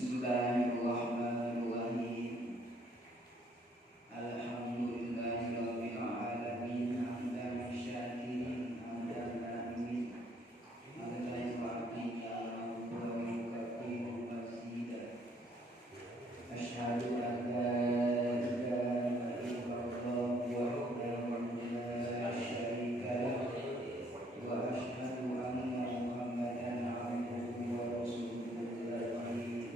Bismillahirrahmanirrahim. Alhamdulillahirabbil alamin hamdan syakirin hamdan na'imin hamdan yu'affiya wa yukafiru mazida. Asyhadu an la ilaha illallah wahdahu la syarika lah wa asyhadu anna Muhammadan abduhu wa rasuluhu la ilaha illallah.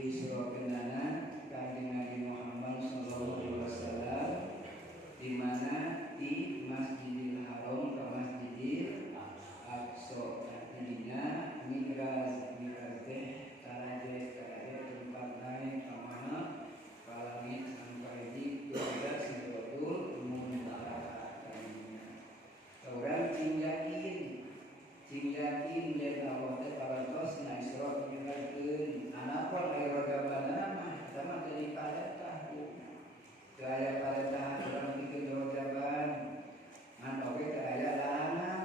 disurakeunana Kanjeng Nabi Muhammad sallallahu alaihi wasallam di mana di Masjidil Haram ke Masjidil Aqsa. Artinya mikraj teh karaje tempat naik ka mana ka langit sampai di Sidratul Muntaha. Orang cing yakin yen Allah teh parantos na Isra nyuratkeun anapun aya rojabanana mah eta mah teu diparetah. Teu aya paretah urang bikin rojaban. Ngan oge teu aya larangan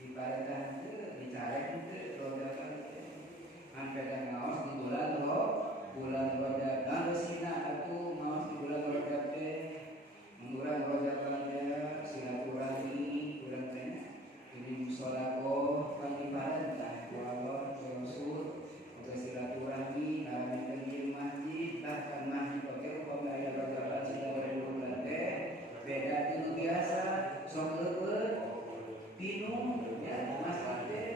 diparetah teu dicarek teu rojaban teh. Ngan pedang ngaos di bulan Rajab. Nah resina atuh ngaos di bulan Rajab teh. Mengurang rojaban teh silaturahmi urang teh jadi sholako kan diparentah ku Allah ku Rasul untuk silaturahmi ngaranikeun di masjid bahkan masjid oge upami aya rojaban sedaya bulan teh beda jeung biasa sok leuweut bingung ya masjid teh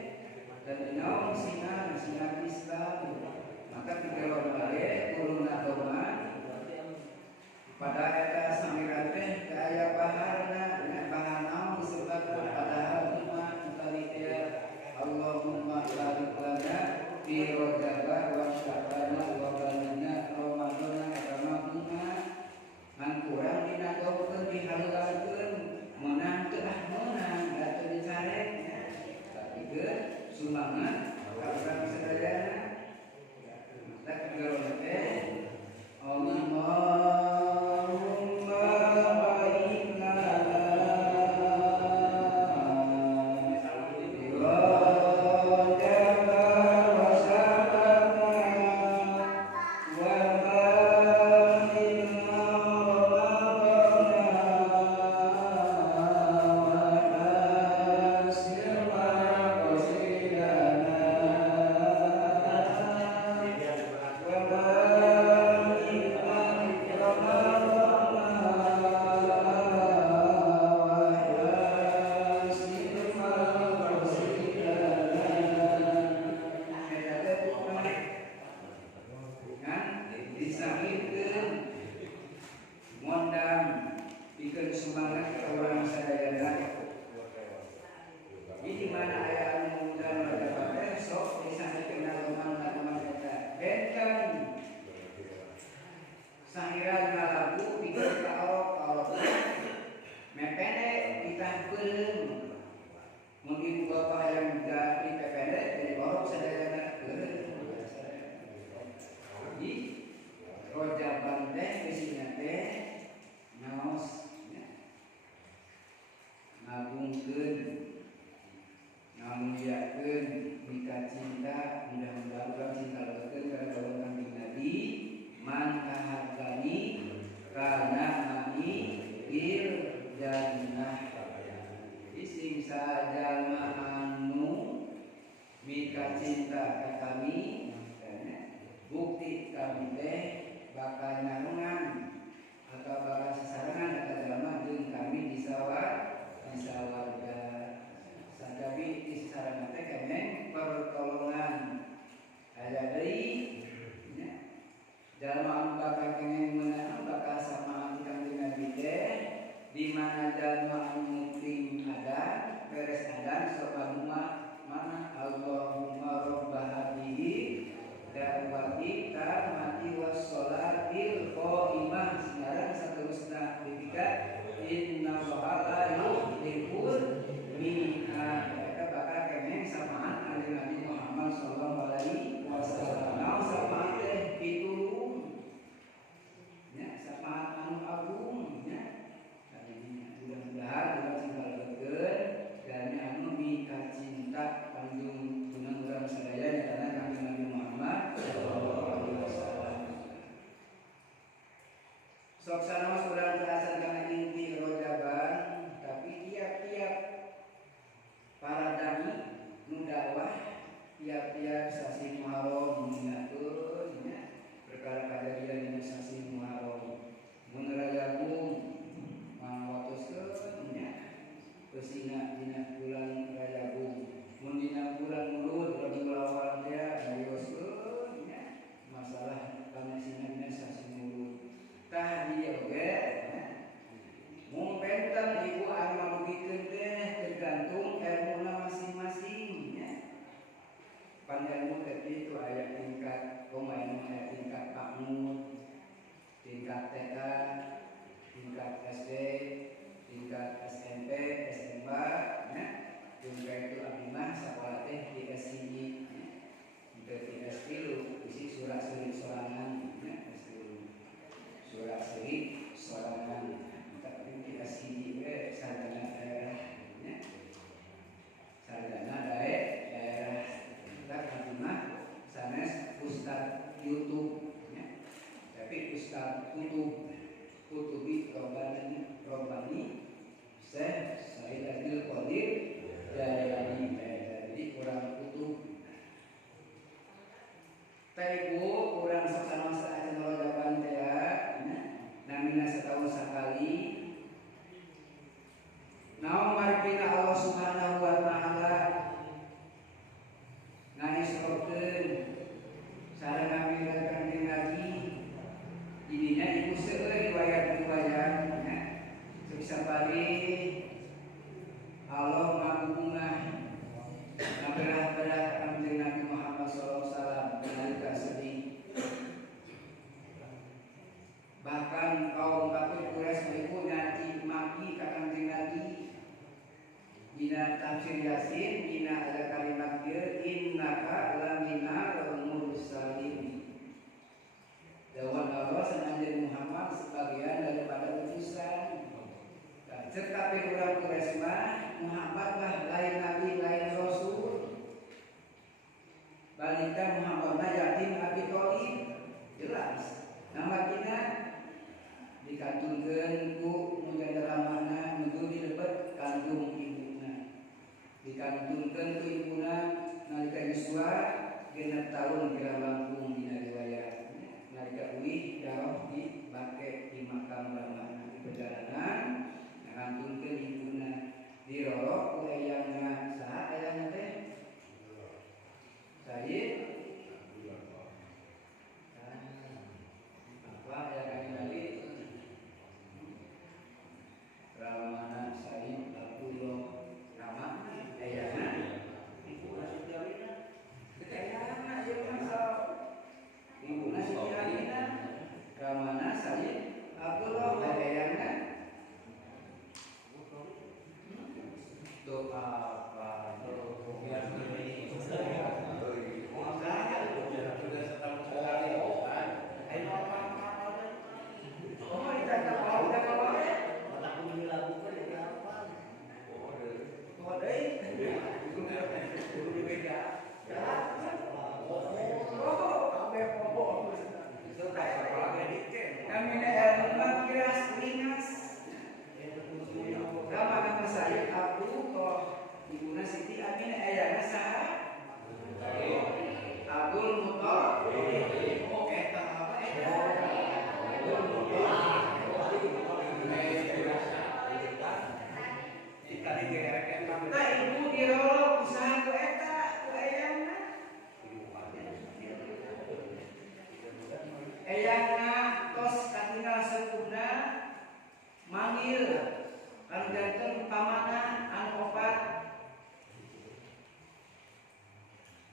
dan dinaon sinan Islam maka pikiran balik kuluna doman pada eta samiran teh teu aya baharna dengan bahan naon disebutkeun padahal Allahumma barik lana fi Rajab wa Sya'ban wa baligna Ramadhan karamahna ngan kurang dinagaukeun dihalalkeun meunang teu meunang da teu dicareknya tapi ge sumangat ka urang sadayana tak geuleuh teh Allahumma tiap-tiap sasi Muharram mengatur perkara kejadian di sasi Muharram mun Rajabung mangwatoskeun pesina dina bulan Rajabung mun dina bulan Mulud Rabiul Awal teh darioskeun masa YouTube ya. Tapi Ustaz Kutubi Robani Syekh Said Abdul Qadir Jailani. Jadi kurang kutub. Taibu kurang sasana saat nolajaban teh namina setahun sekali. Naon margina Allah Subhanahu wa taala ngaisrokeun sareng ngamirkeun Nabi dina ibu seueur riwayat-riwayat nya sabari Allah ngabungah ngaberat-berat kanjeng Nabi Muhammad sallallahu alaihi wasallam nalika sedih. Bahkan kaum kafir Quraisy ibu nanti maki ka kanjeng Nabi. Dina tafsir Yasin dina ada kalimat ieu innaka lamina mursalin. Dawuh Allah sanadyan Muhammad sebagian daripada utusan. Cek kafir urang Quraisy mah Muhammad mah lain nabi lain rasul. Balita Muhammad yatim Abi Thalib jelas. Nama kita dikantungkeun ku mujadala mana nuju dilebet kandung dikantungkeun ku ibuna nalika yuswa genep taun kira langkung dina riwayat nalika uih daroh dibake di makam Ramana di perjalanan ngantungkeun ibuna dirorok ku eyangna saha eyangna teh Said apa eyang kali Ramana Said Abdullah Ramana eyangna ibuna Sitiawina eyangna jeung masal ibuna Sitiawina Ramana Said Abdullah eyangna doa apa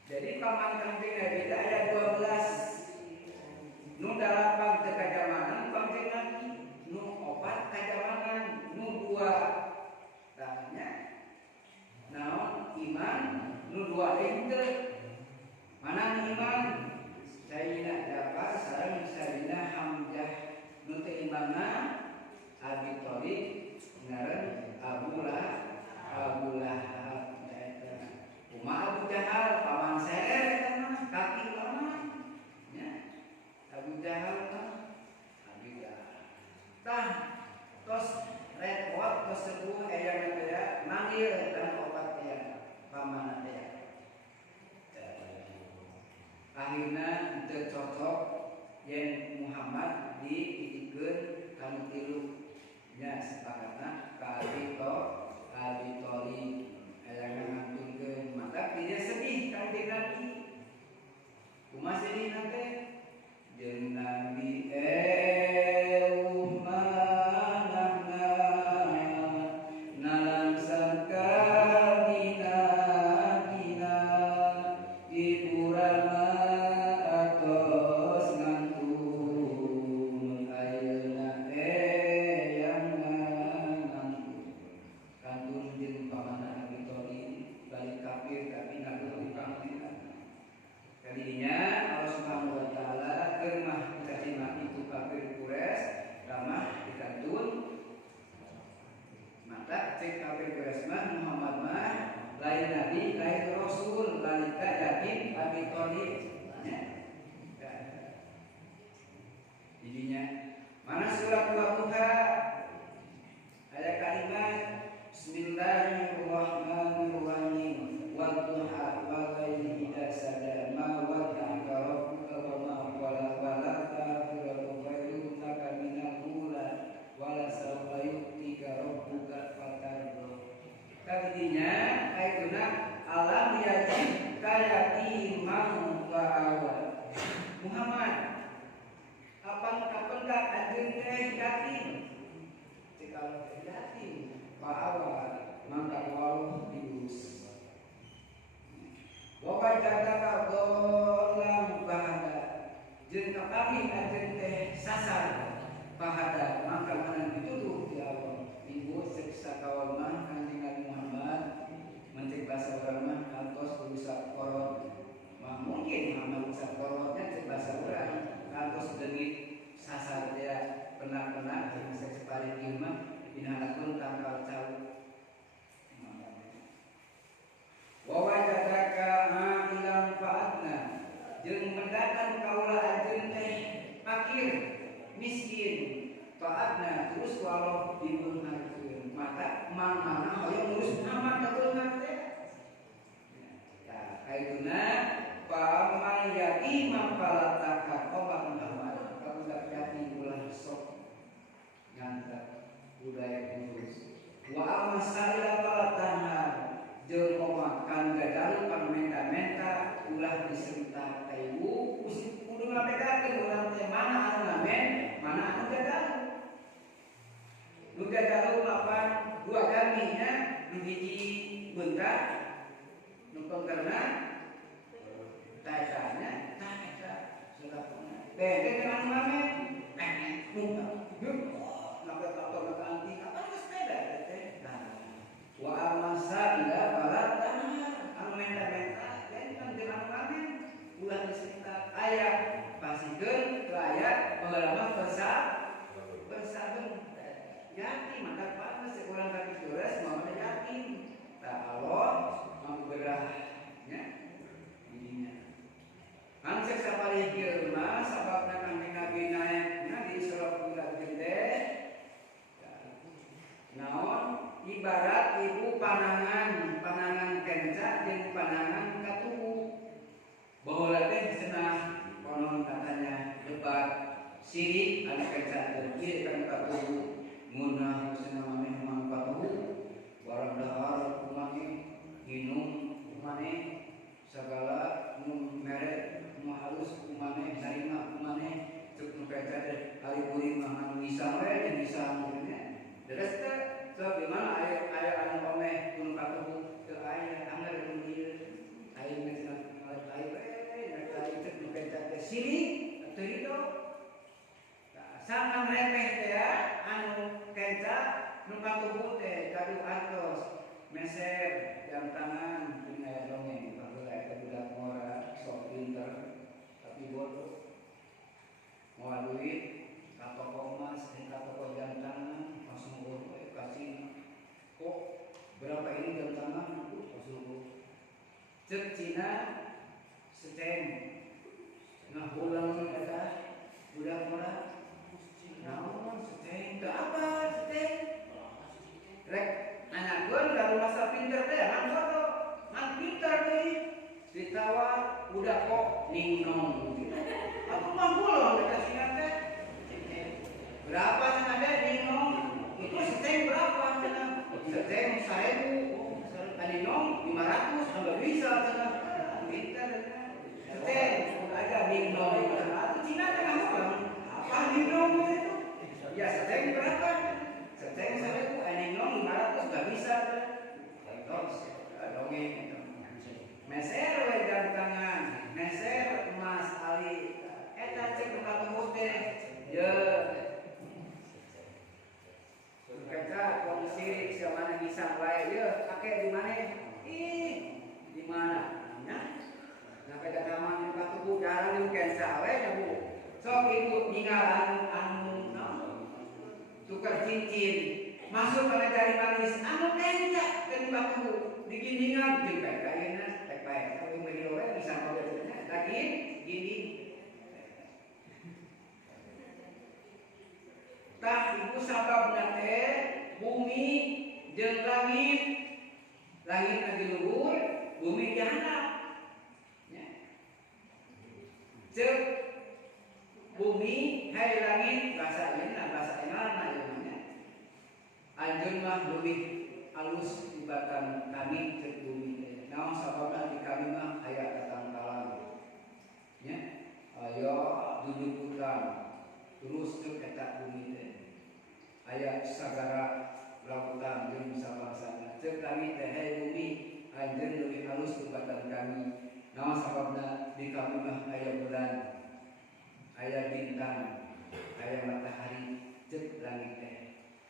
jadi paman kanjeng Nabi ayat 12 nu 8 teh kajamanan kanjeng Nabi nu 4 kajamanan nu 2 tanya naon iman nu 2 teh mana iman Sayyidina Ja'far sareng Sayyidina Hamzah nu teh imanna Abi Thalib ngaran Abu Lahab Abu Jahal paman serer mah kaki lama nya Abu Jahal mah Abi Jahal tah tos repot tos sepuh eyang teh manggil kana obat teh paman teh akhirna teu cocok yen Muhammad dititikeun kanu tilu nya sepakatna ka Abi Thalib eyang ngantungkeun maka tidak sedih kanjeng Nabi kumaha sedih nanti jeung Nabi umanahna nalangsang kadina dina iburama atos ngantung ayeuna eyang ngantung kantun jeung pamanah Abi Thalib Muhammad kapan dak ajeun teh yatim kalau yatim paawal mangka walau diurus wa jadaka dolam bahada jeung kami ajeun teh sasar bahada mangka manang dituduh di Allah ibu seksa kawal mah Kanjeng Nabi Muhammad mencek bahasa urang mah kantos berusak korot mah mungkin Muhammad berusak korotnya cek bahasa urang kantos dengit sasar dia pernah yang saya separi ilmah inhalakun tangkal cau wawajadaka ilang fa'adna jeung mendatang kaula ajeun teh fakir miskin fa'adna terus walau dibeungarkeun maka mang-mang hoyong ngurus Muhammad kabeungar teh ya kaituna paman yatimam falataka qobat Muhammad kabudak yatim ulah sok ngantar budaya khusus wa amasaila falatahar jeung makan gadang pang menta-menta ulah diserita taibu kudu ngabedakeun urang teh mana anu ngamen mana anu gadang nu gadang lapan dua gaminya nu hiji beuntak nu pengkerna taetana taeta sulapna bede dengan ngamen ngapa faktor anti apa sepeda teh wa amasaila falatahar anu menta-menta jangan dengan ngamen ulah diserita ayat pasikeun ke ayat pengelamah bersaben yatim maka pantes seorang kaki tulis mamanya yatim tak Allah memberahnya dirinya hansek sapari kilma sababna Kanjeng Nabi naikna di surah bulan gede naon ibarat ibu panangan kenca jeung panangan katubu baheula teh cenah konon katanya debat sirik anu kenca jeung ieu kan katubu munah cenah maneh mang katubu barang dahar kumaha hinum kumaha sagala nu mere nu halus kumaha sarina kumaha ceuk nu kenca teh ari kuring mah ngisang we jeung ngisang nya deres teh so gimana ayo anu pameh gunung katubu teu aya anggar nu ieu ayo cenah ayo ayo ceuk nu kenca teh sirik teu ridho sangan remeh teh anu kenca nu katubu teh kadu antos meser jam tangan jeung aya dongeng baheula eta budak ngora sok pinter tapi bodoh moal duit ka toko emas ka toko jam tangan langsung bodoh kasih kok berapa ini jam tangan langsung cek Cina seteng nah ulang ada budak ngora naon seteng teu apa seteng rek anyakeun ka masa pinter teh foto man pinter deui ditawar udah kok ningnong aku mah bulong eta sina teh berapa cenah teh ningnong itu seteng berapa cenah seteng 1000 ningnong 500 enggak bisa cenah pinter seteng aja ningnong atuh Cina teh ngomong apa ningnong itu ya seteng berapa seteng 1000 ningnong 500 enggak bisa terus dongeng meser we jam tangan meser emas ali eta cek ka tembus teh ye kata kondisi siamana ngisang wae ye ake di mana di mana nya sampai ka taman ka tubuh jarang di kenca we nya Bu sok ibu ningal anu tukar cincin masuk ke dari manis anu kenca ke batu digindingan jeung bae kayeuna tek bae tapi meuli we bisa modelnya lagi gini tah iku sababna teh bumi jeung langit lagi luhur bumi di handap nya ceuk bumi hai langit bahasa ieu bahasa Inggrisna namanya anjeun mah leuwih alus tibatan kami cek bumi teh naon sababna di kami mah aya tatangkalan nya aya tunjukan terus cek eta bumi teh aya sagara lautan jeung sabangsana cek kami teh hai bumi anjeun leuwih halus ti badan kami naon sababna di kami mah aya bulan aya bintang aya matahari cek langit teh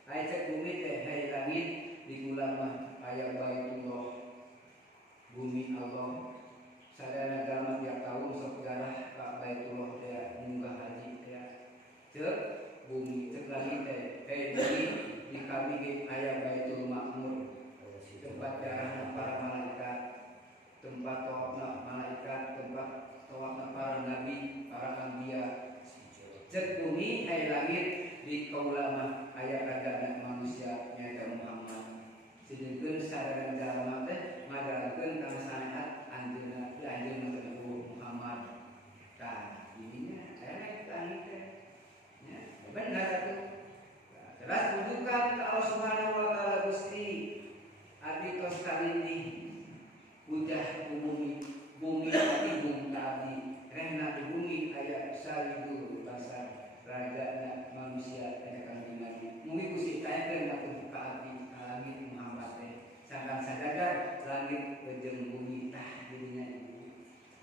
aya cek bumi teh hai langit di bulan mah aya Baitullah bumi Allah sadaya jalma tiap tahun sok garah ka Baitullah teh munggah haji teh cek bumi cek langit teh bumi di kami ge aya Baitul Ma'mur tempat jarahna para malaikat tempat tawafna malaikat tempat tawafna para nabi para anbiya cek bumi aya langit di kaula mah aya adana manusia nyaeta Muhammad sideukeun sadaya jalma teh ngajalankeun kana syariat anjeunna Muhammad tah ininya aya langit teh nya bener atuh jelas tunjukkan ke Allah Subhanahu wa taala Gusti adi tos kalindi ujah bumi adi bumi abdi rehna di bumi aya salibul basar rajana manusia aya kanjeng Nabi mugi Gusti taekeun atuh ka abdi langit Muhammad teh sangkan sadagar langit jeung bumi tah dirinya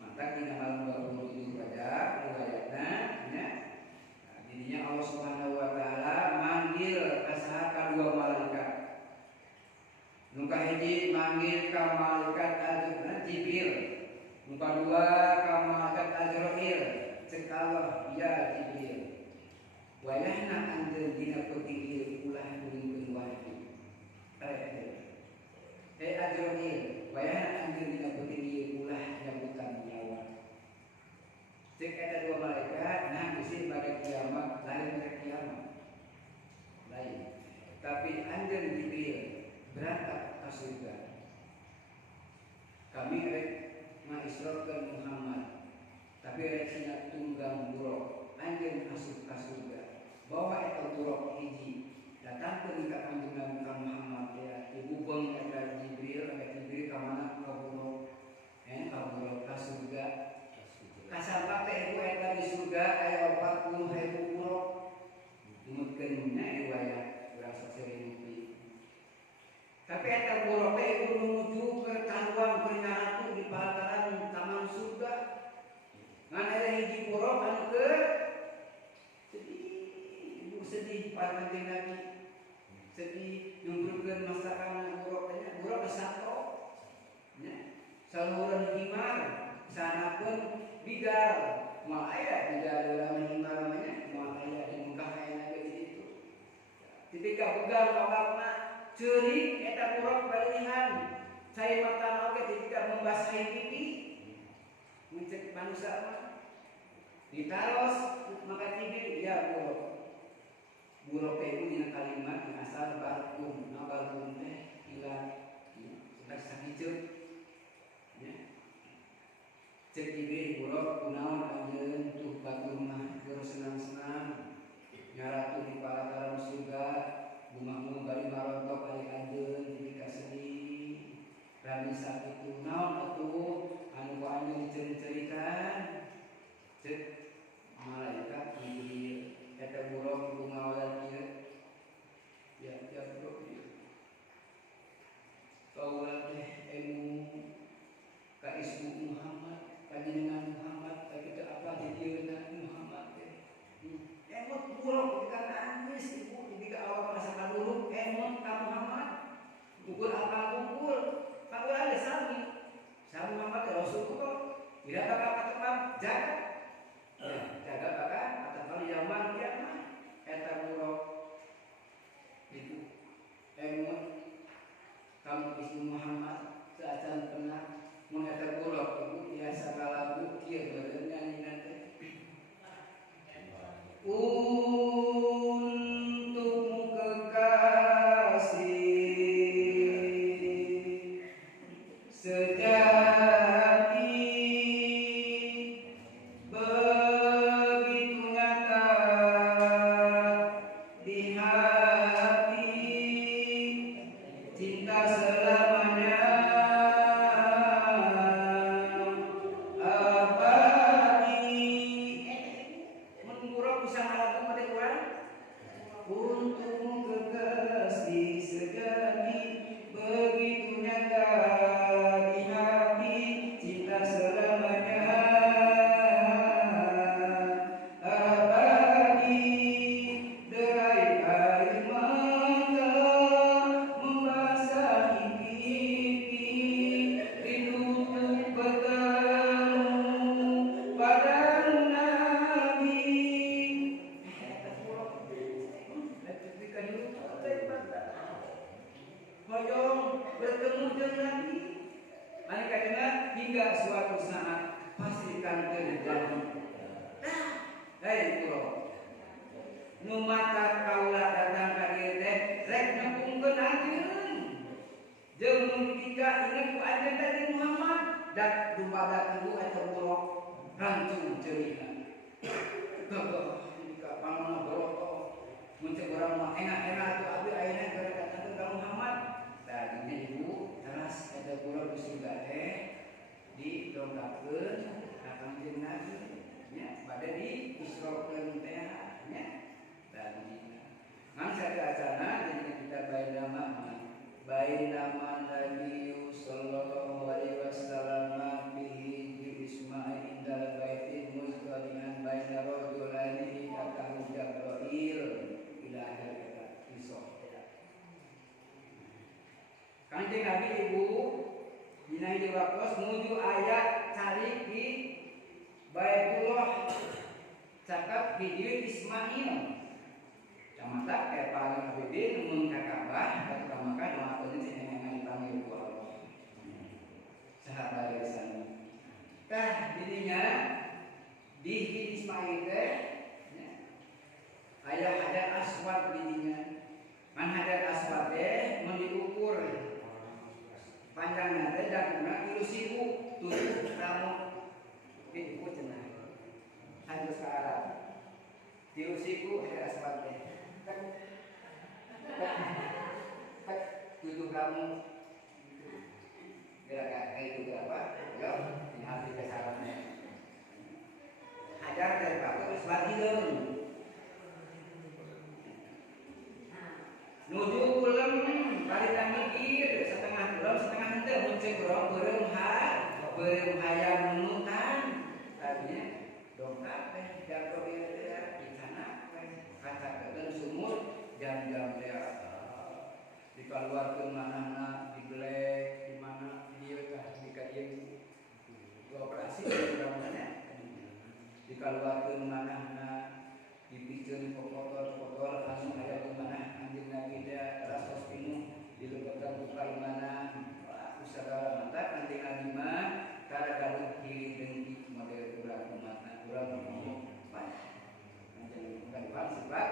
maka dina malam 27 Rajab riwayatna nya dirinya Allah Subhanahu wa taala manggil ka saha dua malaikat nu kahiji manggil ka malaikat Jibril nu kadua ka malaikat Azrail cek Allah ya Jibril wayahna anjeun dina peuting ieu ulah nurunkeun wahyu Azrail wayahna anjeun dina peuting ieu ulah nyabutan nyawa cek eta dua malaikat nah bisi pada kiamat lain pada kiamat lain tapi anjeun Jibril berangkat ke surga kami rek maisrokeun Muhammad tapi rek sina tunggang buruk anjeun asup ka surga bawa eta buruk hiji datangkeun ka kanjeng Nabi Muhammad ya ibu beng eta Jibril ka mana ka buruk ka buruk ka surga kasangka teh ibu eta di surga aya 40.000 buruk dimutkeun nya riwayat urang saseueun tapi eta buruk teh kudu menuju ke kaluan peringatan di pelataran taman surga. Ngan ada hiji buruk anu ke sedih para kanjeng Nabi. Sedih nyumbreukeun masakan buruk teh buruk kesato. Nya saluran himar sanapeun bigal. Moal aya bigal dalam himar namanya moal aya di muka hayana ge ditu. Tipika begal pawakna ceurik eta buruk balihan cai mata oge ketika membasahi pipi mencek manusia mah ditaros maka tibi ya buruk teh itu dina kalimat yang asal barkum nabalkum teh ilang sudah sakiceut nya cek tibi buruk kunaon anjeun tuh batur mah keur senang-senang nyaratu di palataran surga Bumang bari marontok ari anjeun dipika sedih rami sakitu naon atuh anu ku anjeun dicerit-ceritan cek malaikat Jibril eta buruk ibu ngawalan ieu ya buruk ieu kaulah teh emu ka isbu Muhammad panjenengan Muhammad nu matak kaula datang ka dieu teh rek nepungkeun anjeun jeung mun tiga inget ku anjeun tadi Muhammad dan dumadak ibu eta bulok rancung ceurina geuh jika pamana boroto mun teh urang mah enak-enak atuh abi ayeuna gara datang ka Muhammad da gini ibu teras eta bulok di surga teh didongkapkeun ka Kanjeng Nabi nya bade di isrokeun teh nya dan ngan saacana jadi kita bainama Nabi sallallahu alaihi wasallam bihi bi Ismail indal baitin mustaqbilan baina rajulaini katahu Jibril ila akhir kata kisah. Kanjeng Nabi ibu dina hidup waktu menuju ayat cari di Baitullah cakap di Ismail camata kayak paling abidin mun ka Ka'bah atau ka Makkah doakeun sing emang dipanggil ku Allah. Sahabat dari sana. Tah didinya di Ismail teh aya hajar aswad didinya. Man hajar aswad teh mun diukur panjangna teh daguna 3.000 7 kamu diukur cenah. Hadis ka Arab. 3.000 hajar aswad teh. 7 kamu gerak kayak itu berapa? Yo, di hati kesalahannya. Hajar dari bagus bagian. Nuju kulem balik mikir setengah kulem setengah henteu muncul kurang beureum hayang nunutan. Tadinya dongkap teh jatuh ieu teh di sana kaca keun sumur jam-jam teh dikeluarkeun manahna digelek di mana dieu tah dikadieu operasi mudah-mudahan dikeluarkeun manahna dipikeun kotor-kotor langsung aya di mana anjeun Nabi teh rasos pinuh dilebetkeun ku kaimanan usagala mata kanjeng Nabi mah kada-kada kiri dengki model urang umatna urang ngomong kanjeng bukan sifat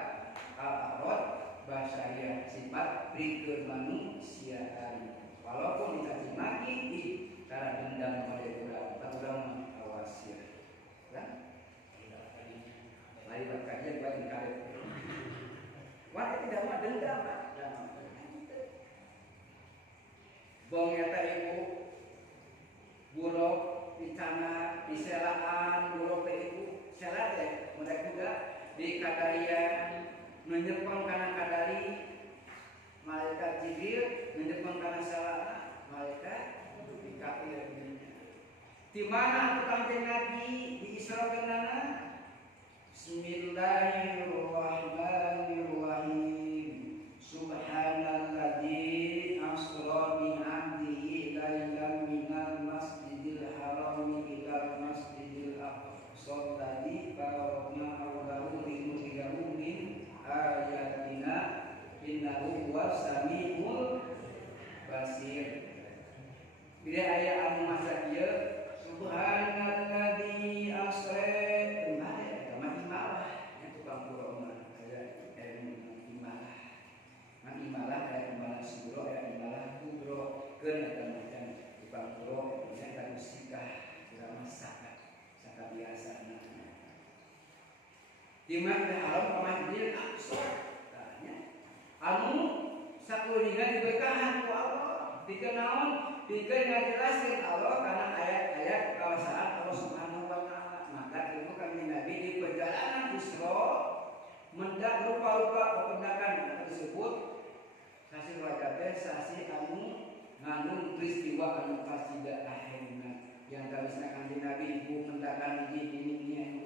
al-arad bahasa ya sifat rikeun manusiaan walaupun dicaci maki di kada dendam model urang awas ya kan lain berkajian bagi karet warga tidak mau dendam bong eta ibu bulog di tanah di selaan bulog teh ibu sela teh mudah juga di kadarian menyepong kana kadari malaikat Jibril menyepong kana selaan malaikat di kafir di mana Kanjeng Nabi di Isra'keunana Bismillahirrahmanirrahim Subhanalladzi asra bi 'abdihi lailan minal masjidil haram ilal masjidil aqsa alladzi barakna hawlahu linuriyahu min ayatina innahu huwas samiul basir. Bila aya anu maca ieu Subhanalladzi asra imalah ada imalah subro ada imalah kubro keun eta macam dipangkuro bisa tadi sikah urang saka biasana di mana haram ka Masjidil Aqsa tanya anu sakuringan diberkahan ku Allah dikenaon dikeun ngajelaskeun Allah karena ayat-ayat kawasaan Allah Subhanahu wa taala maka ilmu kami Nabi di perjalanan Isra mendak rupa-rupa pependakan tersebut sasi Rajab teh sasi anu ngandung peristiwa anu kasida akhirna yang kalisna Kanjeng Nabi ibu mendakan ini